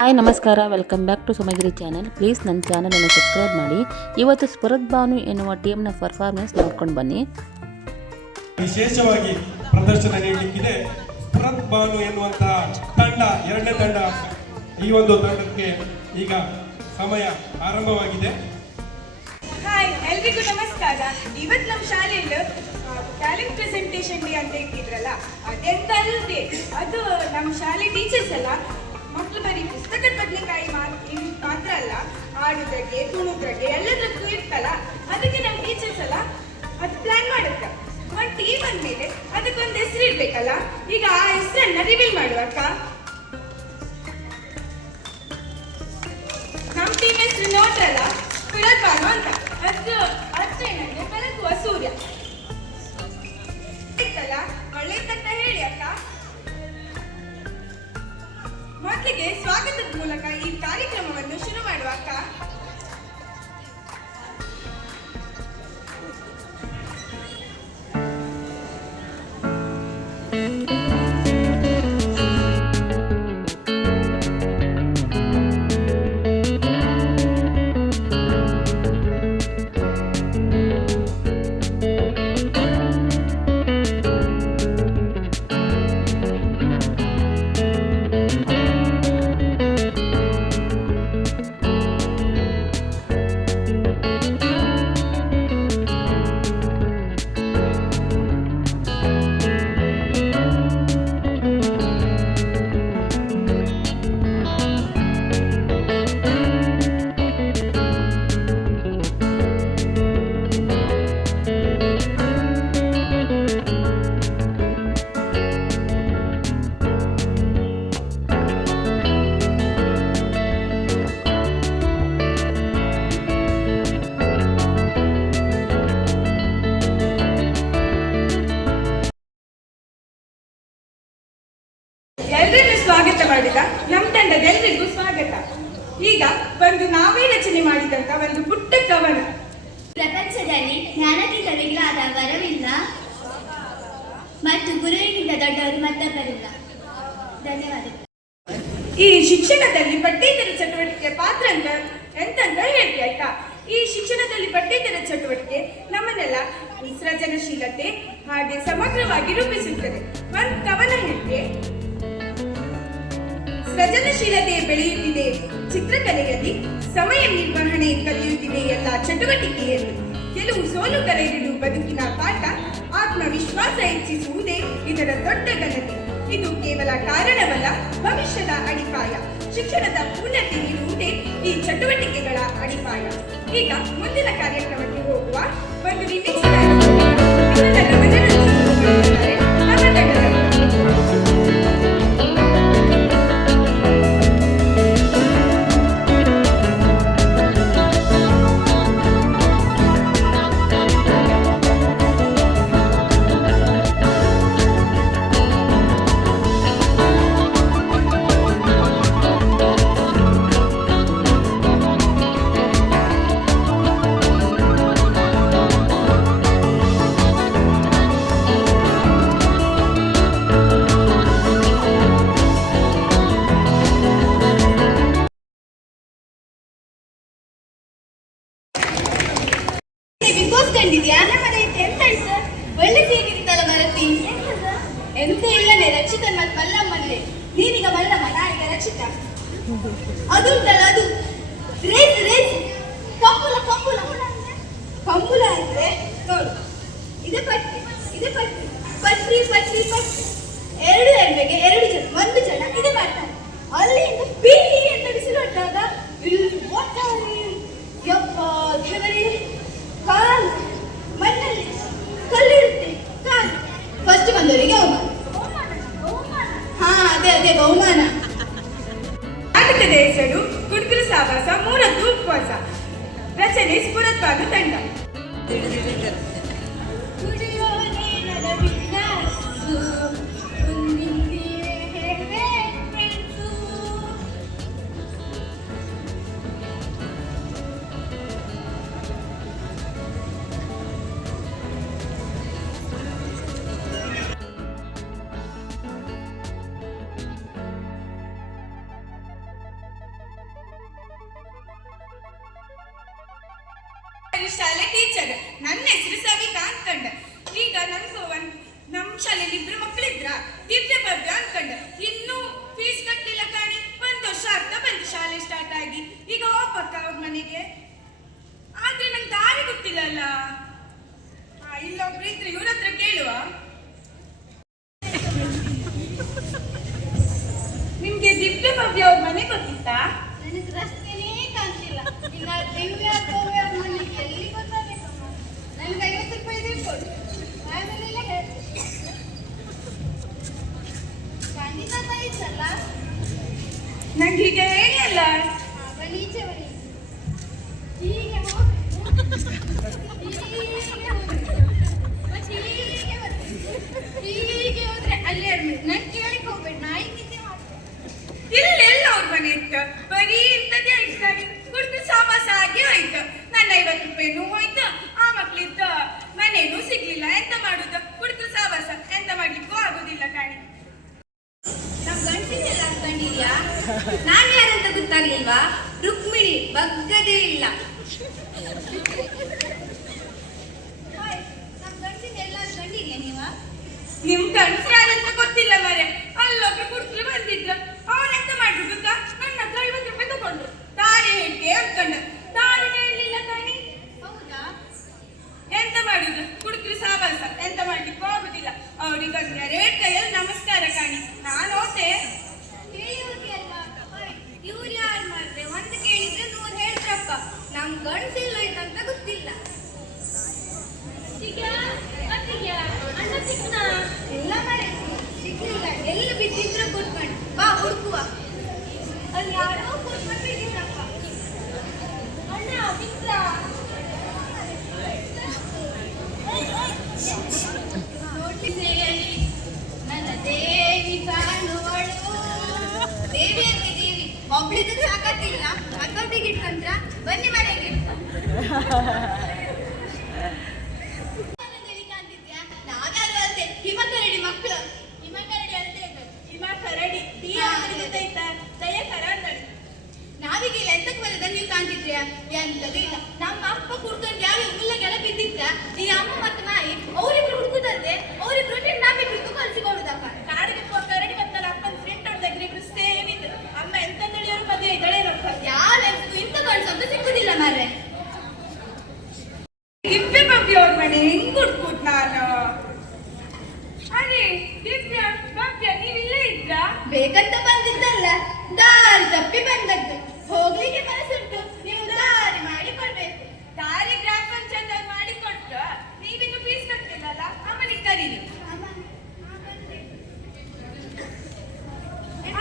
Hi ನಮಸ್ಕಾರ, welcome back to Sumagiri channel. Please ನನ್ನ ಚಾನಲನ್ನು ಸಬ್ಸ್ಕ್ರೈಬ್ ಮಾಡಿ. ಇವತ್ತು ಸ್ಫುರತ್ ಭಾನು ಎನ್ನುವ ಟೀಮ್ನ ಪರ್ಫಾರ್ಮೆನ್ಸ್ ನೋಡ್ಕೊಂಡು ಬನ್ನಿ. ವಿಶೇಷವಾಗಿ ಪ್ರದರ್ಶನ ನೀಡಲಿಕ್ಕಿದೆ. ಸ್ಫುರತ್ ಭಾನು ಎನ್ನುವಂತಹ ತಂಡ, ಎರಡನೇ ತಂಡ. ಈ ಒಂದು ತಂಡಕ್ಕೆ ಈಗ ಸಮಯ ಆರಂಭವಾಗಿದೆ. ಹಾಯ್, ಎಲ್ರಿಗೂ ನಮಸ್ಕಾರ. ಇವತ್ತು ನಮ್ಮ ಶಾಲೆಯಲ್ಲಿ ಟ್ಯಾಲೆಂಟ್ ಪ್ರೆಸೆಂಟೇಷನ್ ಡೇ ಅಂತ ಇಟ್ಟಿದ್ರಲ್ಲ, ಅದೆಂತ ಅಲ್ಲದೆ ಅದು ನಮ್ಮ ಶಾಲೆ ಟೀಚರ್ಸ್ ಎಲ್ಲ ಮಕ್ಕಳು ಬರೀ ಪುಸ್ತಕದ ಬದನೆಕಾಯಿ ಮಾತ್ರ ಅಲ್ಲ, ಆಡುದ್ರಾಗೆ ತುಣುದ್ರಾಗೆ ಎಲ್ಲದಕ್ಕೂ ಇರ್ತಲ್ಲ. ಅದಕ್ಕೆ ನಮ್ಮ ಟೀಚರ್ಸ್ ಎಲ್ಲ ಅದು ಪ್ಲಾನ್ ಮಾಡುತ್ತೆ. ಒಂದು ಟೀಮ್ ಅಂದಮೇಲೆ ಅದಕ್ಕೊಂದು ಹೆಸರು ಇರ್ಬೇಕಲ್ಲ. ಈಗ ಆ ಹೆಸರನ್ನ ರಿವೀಲ್ ಮಾಡುವಕ್ಕ. ನಮ್ಮ ಟೀಮ್ ಹೆಸರು ನೋಡ್ರಲ್ಲ, ಸ್ಫುರತ್ ಭಾನು ಅಂತ. ಅದು ಅಷ್ಟೇನಂದ್ರೆ ಬೆಳಗುವ ಸೂರ್ಯ ಇತ್ತಲ್ಲ. ಒಳ್ಳೆಯದನ್ನ ಹೇಳಿ ಅಕ್ಕ. ಮೊದಲಿಗೆ ಸ್ವಾಗತದ ಮೂಲಕ ಈ ಕಾರ್ಯಕ್ರಮವನ್ನು ಶುರು ಮಾಡುವ ಅಕ್ಕ. ಎಲ್ಲರಿಗೂ ಸ್ವಾಗತ ಮಾಡಿದ ನಮ್ಮ ತಂಡದ ಎಲ್ರಿಗೂ ಸ್ವಾಗತ. ಈಗ ಒಂದು ನಾವೇ ರಚನೆ ಮಾಡಿದಂತ ಒಂದು ಪುಟ್ಟ ಕವನ. ಪ್ರಪಂಚದಲ್ಲಿ ಜ್ಞಾನಕ್ಕಿಂತ ಮಿಗಿಲಾದ ವರವಿಲ್ಲ ಮತ್ತು ಗುರುವಿನಿಂದ ದೊಡ್ಡವರು ಮತ್ತೊಬ್ಬರಿಲ್ಲ. ಧನ್ಯವಾದಗಳು. ಈ ಶಿಕ್ಷಣದಲ್ಲಿ ಪಠ್ಯೇತರ ಚಟುವಟಿಕೆ ಪಾತ್ರ ಅಂತ ಎಂತಂತ ಹೇಳ್ತಿ ಆಯ್ತಾ. ಈ ಶಿಕ್ಷಣದಲ್ಲಿ ಪಠ್ಯೇತರ ಚಟುವಟಿಕೆ ನಮ್ಮನ್ನೆಲ್ಲ ಸೃಜನಶೀಲತೆ ಹಾಗೆ ಸಮಗ್ರವಾಗಿ ರೂಪಿಸುತ್ತದೆ. ಒಂದು ಕವನ ಹೇಳ್ತೆ. ಸೃಜನಶೀಲತೆ ಬೆಳೆಯುತ್ತಿದೆ ಚಿತ್ರಕಲೆಯಲ್ಲಿ, ಸಮಯ ನಿರ್ವಹಣೆ ಕಲಿಯುತ್ತಿದೆ ಎಲ್ಲ ಚಟುವಟಿಕೆಯಲ್ಲಿ. ಕೆಲವು ಸೋಲು ಕಲೆಗಳು ಬದುಕಿನ ಪಾಠ, ಆತ್ಮವಿಶ್ವಾಸ ಹೆಚ್ಚಿಸುವುದೇ ಇದರ ದೊಡ್ಡ ಘನತೆ. ಇದು ಕೇವಲ ಕಾರಣವಲ್ಲ, ಭವಿಷ್ಯದ ಅಡಿಪಾಯ. ಶಿಕ್ಷಣದ ಪೂರ್ಣತೆ ನೀಡುವುದೇ ಈ ಚಟುವಟಿಕೆಗಳ ಅಡಿಪಾಯ. ಈಗ ಮುಂದಿನ ಕಾರ್ಯಕ್ರಮಕ್ಕೆ ಹೋಗುವ. ಒಂದು ರಿಮಿಕ್ಸ್ ಒಳ್ಳೆ ಸೇರಿರ್ತಲ್ಲ ಮರತಿ. ಎಂತ ಇಲ್ಲನೆ ರಕ್ಷಿತನ್ ಮತ್ತು ಮಲ್ಲಮ್ಮನ್ನೇ. ನೀನೀಗ ಮಲ್ಲಮ್ಮ, ನಾನೀಗ ರಕ್ಷಿತ. ಅದು ಉಂಟಲ್ಲ, ಅದು ರೇಸ್ ರೇಸ್ ಪಂಬುಲ ಪಂಬುಲ ಪಂಬುಲ ಅಂದ್ರೆ ನೋಡು, ಇದು ಪಟ್ಟಿ, ಇದು ಪಟ್ಟಿ, ಪಟ್ರಿ ಪಟ್ರಿ ಪಟ್ರಿ. ಎರಡು ಎಣ್ಣೆಗೆ ಎರಡು ಜನ, ಒಂದು ಜನ ಇದು ಮಾಡ್ತಾರೆ. ಅಲ್ಲಿಂದ ಪೀಟಿ ಅಂತ ಬಿಸಿಲು ಹೊಟ್ಟಾಗ ಇಲ್ಲಿ ಒಟ್ಟಾರೆ ಯಪ್ಪ ದೇವರೇ. ಕಾಲು ಮಣ್ಣಲ್ಲಿ ಕಲ್ಲಿರುತ್ತೆ, ಕಾಲು ಫಸ್ಟ್ ಬಂದವರಿಗೆ ಅವಮಾನ. ಹಾ, ಅದೇ ಅದೇ ಬಹುಮಾನ. ನಾಟಕದ ಹೆಸರು ಗುಡ್ಗುರು ಸಾವಾಸ, ಮೂರತ್ತು ಉಪವಾಸ. ರಚನೆ ಸ್ಫುರತ್ ಭಾನು ತಂಡ. ಗೌರ್ಮೆಂಟ್ ಶಾಲೆ ಟೀಚರ್. ನನ್ನ ಹೆಸರು ಸವಿತಾ ಅನ್ಕಂಡ. ಈಗ ನನ್ಗೂ ನಮ್ಮ ಶಾಲೆಯಲ್ಲಿ ಇಬ್ರು ಮಕ್ಕಳಿದ್ರ, ದಿವ್ಯ ಭವ್ಯ ಅನ್ಕಂಡ. ಇನ್ನೂ ಫೀಸ್ ಕಟ್ಟಲಿಲ್ಲ ಕಾಣಿ. 1 ವರ್ಷ ಆಗ್ತಾ ಬಂತು ಶಾಲೆ ಸ್ಟಾರ್ಟ್ ಆಗಿ. ಈಗ ಹೋಗ್ಬೇಕ ಅವ್ರ ಮನೆಗೆ. ಆದ್ರೆ ನಂಗೆ ದಾರಿ ಗೊತ್ತಿಲ್ಲಲ್ಲ. ಇಲ್ಲೊಬ್ರು ಇದ್ರೆ ಇವ್ರ ಹತ್ರ ಕೇಳುವ. ನಿಮ್ಗೆ ದಿವ್ಯ ಭವ್ಯ ಅವ್ರ ಮನೆ ಗೊತ್ತಿತ್ತಾ? ನನಗೆ ರಸ್ತೆನೇ ಕಾಣ್ತಿಲ್ಲ. ಇನ್ನ ದಿವ್ಯ ಭವ್ಯ ಅವ್ರ ಮನೆಗೆ ಎಲ್ಲಿ ಗೊತ್ತಾಗಬೇಕಮ್ಮ? ನನಗೆ 50 ರೂಪಾಯಿ ಇರ್ಬೋದು. ಆಮೇಲೆಲ್ಲ ಹೇಳ್ತೀನಿ. ಖಂಡಿತ ಬೈಸಲ್ಲ. ನಂಗೆ ಈಗ ಹೇಳಿಯಲ್ಲ. ಬನ್ನಿ ಈಚೆ ಬನ್ನಿ. ಹೀಗೆ ಹೋಗ್ಬೇಕು. ಹೀಗೆ ಹೋದ್ರೆ ಅಲ್ಲೇ ಇರ್ಬೇಕು. ನಾನು ಕೇಳಕ್ಕೆ ಹೋಗ್ಬೇಡಿ. ನಾ ಹಿಂಗಿದ್ದೆ ಮಾಡ್ತೇನೆ. ಇಲ್ಲೆಲ್ಲ ಅವ್ರ ಮನೆ ಇತ್ತು. ಬರೀ ಇಂಥದ್ದೇ ಆಯ್ತು. ಕುಡ್ದು ಸಾವಾಸ ಆಗಿ ಹೋಯ್ತು. ನನ್ನ 50 ರೂಪಾಯಿನೂ ಹೋಯ್ತು. ಆ ಮಕ್ಳಿದ್ದ ಮನೇನೂ ಸಿಗ್ಲಿಲ್ಲ. ಎಂತ ಮಾಡುದು? ಕುಡ್ದು ಸಾವಾಸ ಎಂತ ಮಾಡ್ಲಿಕ್ಕೂ ಆಗುದಿಲ್ಲ ಕಾಣಿ. ನಮ್ ಗಂಟಿನೆಲ್ಲ ಅನ್ಕೊಂಡಿದ್ಯಾ? ನಾನ್ ಯಾರಂತ ಗೊತ್ತಾಗ್ಲಿಲ್ವಾ? ರುಕ್ಮಿಣಿ ಬಗ್ಗದೇ ಇಲ್ಲ. ನಮ್ ಗಂಟಿನೆಲ್ಲ ಅನ್ಕೊಂಡಿದ್ಯಾ ನೀವ? ನಿಮ್ ಗಂಡ್ಸ್ರು ಯಾರಂತ ಗೊತ್ತಿಲ್ಲ ಮಾರೆ. ಅಲ್ಲೊಬ್ರು ಕುಡ್ಕಲು ಬಂದಿದ್ರು. ಅವ್ರೆಂತ ಮಾಡ್ರು ಗೊತ್ತಾ? ನನ್ನ ಹತ್ರ 50 ರೂಪಾಯಿ ತಗೊಂಡ್ರು. ದಾರಿ ಹೇಳ್ಕೆ ಅನ್ಕೊಂಡು. ದಾರಿ ಹೇಳಲಿಲ್ಲ ಕಾಣಿ. ಹೌದಾ? ಎಂತ ಮಾಡುದು? ಕುಡ್ಕಲು ಸಾವಾಸ ಎಂತ ಮಾಡ್ಲಿಕ್ಕೂ ಆಗುದಿಲ್ಲ. ಅವ್ರಿಗೊಂದು 2 ಕೈಯಲ್ಲಿ ನಮಸ್ಕಾರ ಕಾಣಿ. ನಾನು ಹೋದೆ. ಕೇಳಿಯೋರ್ಗೆ ಅಲ್ವಾ? ಇವ್ರು ಯಾರು ಮಾಡ್ರೆ? ಒಂದು ಕೇಳಿದ್ರೆ 100 ಹೇಳ್ತ್ರಪ್ಪ. ನಮ್ ಗಂಡ್ಸಿಲ್ಲ ಅಂತ ಗೊತ್ತಿಲ್ಲ. ಎಲ್ಲ ಮನೆ ಸಿಗ್ಲಿಲ್ಲ. ಎಲ್ಲಿ ಬಿದ್ದಿದ್ರು ಕೂತ್ಕೊಂಡು ಬಾ ಹುಡುಕುವ. ಅಲ್ಲಿ ಯಾರೋ ಕೂತ್ಕೊಂಡು ಬಿದ್ದಿದ್ರಪ್ಪ. ಅಣ್ಣ ಬಿದ್ದ. ನೋಟಿಸೆಯಲ್ಲಿ ನನ್ನ ದೇವಿ ಕಾಣುವಳು. ದೇವಿ ಅಂತೆ ದೇವಿ. ಒಬ್ಳಿದ್ದು ಸಾಕಾಗ್ತಿಲ್ಲ. ಮತ್ತೊಬ್ಳಿಗೆ ಇಟ್ಕೊಂಡ್ರ? ಬನ್ನಿ ಮನೆಗೆ. ನಾವ್ಯಾರು ಅಲ್ದೆ ಹಿಮಕರಡಿ ಮಕ್ಕಳು. ಹಿಮಕರಡಿ ಅಲ್ದೆ ಹಿಮ ಕರಡಿ ದಯ ಕರಾಂದಳಿ. ನಾವಿಗಿಲ್ಲ ಎಂತಕ್ಕೆ ಬರೋದ ನೀವು ಕಾಣ್ತಿದ್ರಿಯಾ? ಎಂತದೂ ಇಲ್ಲ. ನಮ್ಮ ಅಪ್ಪ ಕುಡ್ಕೊಂಡು ಯಾವ ಹುಲ್ಲಗೆಲ್ಲ ಬಿದ್ದಿದ್ರ. ಈ ಅಮ್ಮ ಮತ್ತೆ ಮಾಯಿ ಅವರಿಬ್ರು ಹುಡುಕುದಂತೆ. ಅವರಿಬ್ರು ನಾವಿಬ್ರಿಗೂ ಕಲಿಸಿಕೊಳ್ಳುದಪ್ಪ. ಕಾಡಿಗೆ ಕರಡಿ ಬಂತಲ್ಲ, ಅಪ್ಪನ ಫ್ರೆಂಡ್ ಹೊಡೆದಾಗ ಇಬ್ರು ಸೇಮ್ ಇದ್ರು. ಅಮ್ಮ ಎಂತ ತಿಳಿಯೋರು ಮದುವೆ ಇದ್ದಾಳೆ ಯಾವ ಇಂಥ ಕಳ್ಸಂತ ಸಿಕ್ಕುದಿಲ್ಲ ಮಾರ್ರೆ. ದಿವ್ಯ ಭವ್ಯ ಅವ್ರ ಮನೆ ಹೆಂಗ್ ಹುಡ್ಕುದ್ ನಾನು? ಅರೆ ದಿವ್ಯ ಭವ್ಯ ನೀವಿಲ್ಲೇ ಇದ್ರಾ? ಬೇಕಂತ ಬಂದಿದ್ದಲ್ಲ, ದಾರಿ ತಪ್ಪಿ ಬಂದದ್ದು. ಹೋಗ್ಲಿಕ್ಕೆ ಮನಸ್ಸುಂಟು, ನೀವು ದಾರಿ ಮಾಡಿ ಕೊಡ್ಬೇಕು. ದಾರಿ ಗ್ರಾಮ ಪಂಚಾಯತ್ ಅವ್ರು ಮಾಡಿಕೊಟ್ರು. ನೀವಿನ್ನು ಫೀಸ್ ಕಟ್ಟಿಲ್ಲಲ್ಲ, ಅಮ್ಮನಿಗೆ ಕರೀರಿ.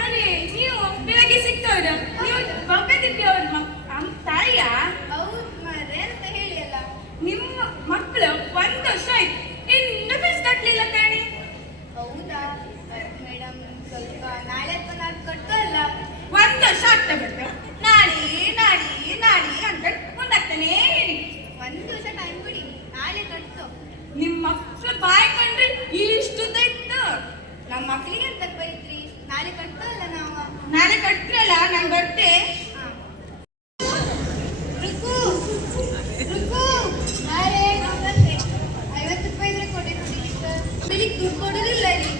ಅರೆ ನೀವು ಬೆಳಗ್ಗೆ ಸಿಕ್ತವ್ರು. ನೀವು ಭವ್ಯ ದಿವ್ಯ ಅವ್ರ ತಾಯಿಯಾ? ಹೌದು ಮಾರ್ರೆ ಅಂತ ಹೇಳಿ ಅಲ್ಲ. ನಿಮ್ಮ ಮಕ್ಕಳು 1 ವರ್ಷ ಆಯ್ತು, ಇನ್ನು ಫೀಸ್ ಕಟ್ಲಿಲ್ಲ ಕಾಣಿ. ಹೌದಾ ಮೇಡಮ್? ಸ್ವಲ್ಪ ನಾಳೆ ಅಥವಾ ನಾಲ್ಕು ಕಟ್ಟು ಅಲ್ಲ. 1 ವರ್ಷ ಆಗ್ತಾ ಬಂತು. ನಾಡಿ ನಾಡಿ ನಾಡಿ ಅಂತ ಮುಂದಾಗ್ತಾನೇ ಹೇಳಿ. 1 ದಿವಸ ಟೈಮ್ ಕೊಡಿ, ನಾಳೆ ಕಟ್ಟು. ನಿಮ್ಮ ಮಕ್ಕಳು ಬಾಯ್ ಕಂಡ್ರೆ ಇಷ್ಟುದ್ದ ಇತ್ತು. ನಮ್ಮ ಮಕ್ಕಳಿಗೆ ಅಂತ ಬೈತ್ರಿ. ನಾಳೆ ಕಟ್ಟು ಅಲ್ಲ ನಾವು. ನಾಳೆ ಕಟ್ತ್ರಲ್ಲ, ನಾನು ಬರ್ತೆ. ಹಾ. ರುಕು ರುಕು. ನಾಳೆ ನಾವು ಬಂದೆ. 50 ರೂಪಾಯಿ ಇದ್ರೆ ಕೊಡಿ. ಬೆಳಿಗ್ಗೆ ದುಡ್ಡು ಕೊಡೋದಿಲ್ಲ ಇಲ್ಲಿ.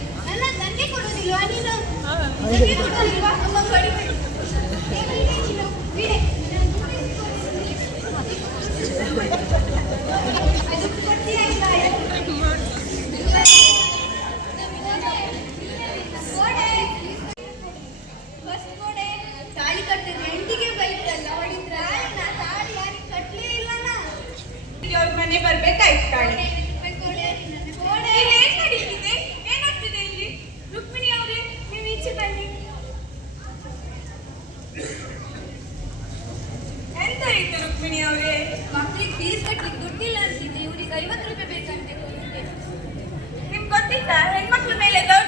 ನನಗೆ ಕೊಡೋದಿಲ್ವಾ ನೀನು? ನನಗೆ ಕೊಡೋದಿಲ್ವಾ? ಅಮ್ಮ ಕೊಡಿಬೇಡಿ. ಅದು ಕೊಡ್ತೀಯಾ ಇಲ್ಲ? ತಾಳಿ ಕಟ್ಟಿದ್ರೆ ಹೆಂಡಿಗೆ ಬೈತ್ರಲ್ಲ, ಹೊಡಿದ್ರ? ನಾ ತಾಳಿ ಯಾರಿಗೆ ಕಟ್ಲೇ ಇಲ್ಲನಾ? ಅವ್ರ ಮನೆ ಬರ್ಬೇಕಾಯ್ತು ತಾಳಿ. ಕೋಡೆ ಇಲ್ಲಿ ಏನ್ ನಡೀತಿದೆ? ಏನಾಗ್ತಿದೆ ಇಲ್ಲಿ? ರುಕ್ಮಿಣಿ ಅವ್ರೆ, ನೀವು ಈಚೆ ಬನ್ನಿ. ಎಂತ ಆಯ್ತು ರುಕ್ಮಿಣಿ ಅವ್ರೆ? ಮಕ್ಳಿಗೆ ಫೀಸ್ ಕಟ್ಲಿಕ್ಕೆ ದುಡ್ಡಿಲ್ಲ ಅಂತಿದ್ದೆ. ಇವ್ರಿಗೆ 50 ರೂಪಾಯಿ ಬೇಕಂತೆ ಕೊಡ್ಲಿಕ್ಕೆ. ನಿಮ್ಗೆ ಗೊತ್ತಿತ್ತಾ ಹೆಣ್ಮಕ್ಳ ಮೇಲೆ ದೌರ್ಜನ್ಯ